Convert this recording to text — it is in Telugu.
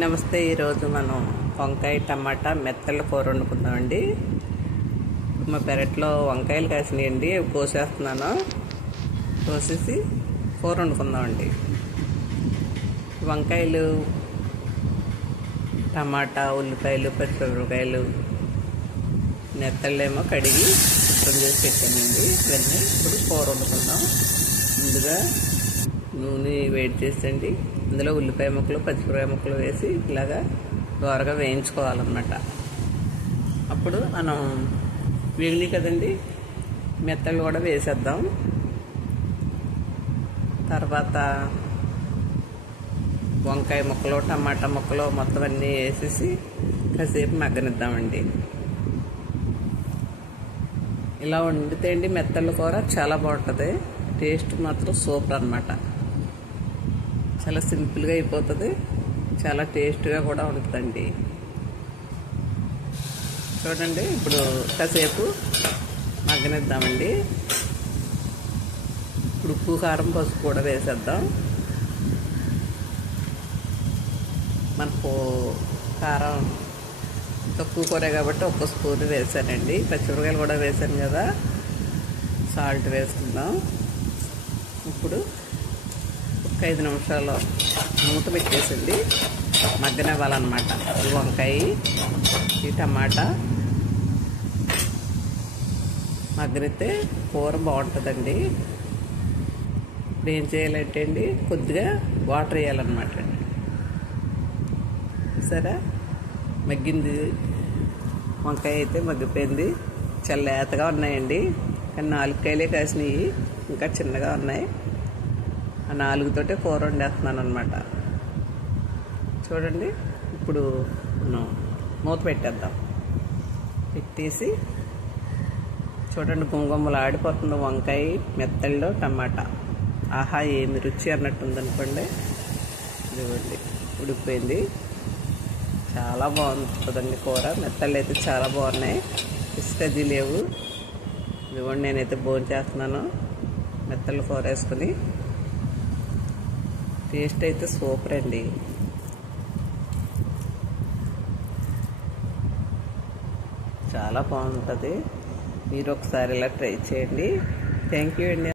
నమస్తే. ఈరోజు మనం వంకాయ టమాటా మెత్తల కూర వండుకుందామండి. మా పెరట్లో వంకాయలు కాసినాయండి, అవి కోసేస్తున్నాను. కోసేసి కూర వండుకుందామండి. వంకాయలు, టమాటా, ఉల్లిపాయలు, పచ్చిమిరపకాయలు, నెత్తళ్ళేమో కడిగి శుభ్రం చేసి పెట్టానండి. ఇవన్నీ ఇప్పుడు కూర వండుకుందాం. ముందుగా నూనె వేడి చేసండి, అందులో ఉల్లిపాయ ముక్కలు, పచ్చిమిరపకాయ ముక్కలు వేసి ఇలాగా దోరగా వేయించుకోవాలన్నమాట. అప్పుడు మనం వేగినాయి కదండి, మెత్తలు కూడా వేసేద్దాం. తర్వాత వంకాయ ముక్కలు, టమాటా ముక్కలు మొత్తం అన్నీ వేసేసి కాసేపు మగ్గనిద్దామండి. ఇలా వండితే అండి మెత్తల కూర చాలా బాగుంటుంది. టేస్ట్ మాత్రం సూపర్ అన్నమాట. చాలా సింపుల్గా అయిపోతుంది, చాలా టేస్ట్గా కూడా ఉంటుందండి. చూడండి, ఇప్పుడు కాసేపు మగ్గనిద్దామండి. ఇప్పుడు ఉప్పు, కారం, పసుపు కూడా వేసేద్దాం. మనకు కారం తక్కువ కూర కాబట్టి ఒక్క స్పూన్ వేసానండి. పచ్చిమిరపకాయలు కూడా వేసాను కదా, సాల్ట్ వేసుకుందాం. ఇప్పుడు ఒక 5 నిమిషాలు మూత పెట్టేసండి మగ్గనివ్వాలన్నమాట. ఈ వంకాయ, ఈ టమాటా మగ్గనితే కూర బాగుంటుందండి. ఇప్పుడు ఏం చేయాలంటే అండి, కొద్దిగా వాటర్ వేయాలన్నమాట అండి. సరే, మగ్గింది వంకాయ అయితే మగ్గిపోయింది. చాలా లేతగా ఉన్నాయండి, కానీ 4 కాయలే కాసినాయి, ఇంకా చిన్నగా ఉన్నాయి. ఆ 4తోటే కూర వండేస్తున్నాను అనమాట. చూడండి, ఇప్పుడు మనం మూత పెట్టేద్దాం. పెట్టేసి చూడండి, గుమ్మగుమ్మలు ఆడిపోతుంది వంకాయ మెత్తల్లో టమాటా. ఆహా, ఏమి రుచి అన్నట్టుందనుకోండి. ఇదిగోండి, ఉడికిపోయింది. చాలా బాగుంటుందండి కూర. మెత్తళ్ళు అయితే చాలా బాగున్నాయి, ఇసుకది లేవు. ఇదిగోండి, నేనైతే భోజనం చేస్తున్నాను మెత్తళ్ళు కూర వేసుకుని. టేస్ట్ అయితే సూపర్ అండి. చాలా బాగుంటుంది. మీరు ఒకసారి ఇలా ట్రై చేయండి. థ్యాంక్ యూ అండి.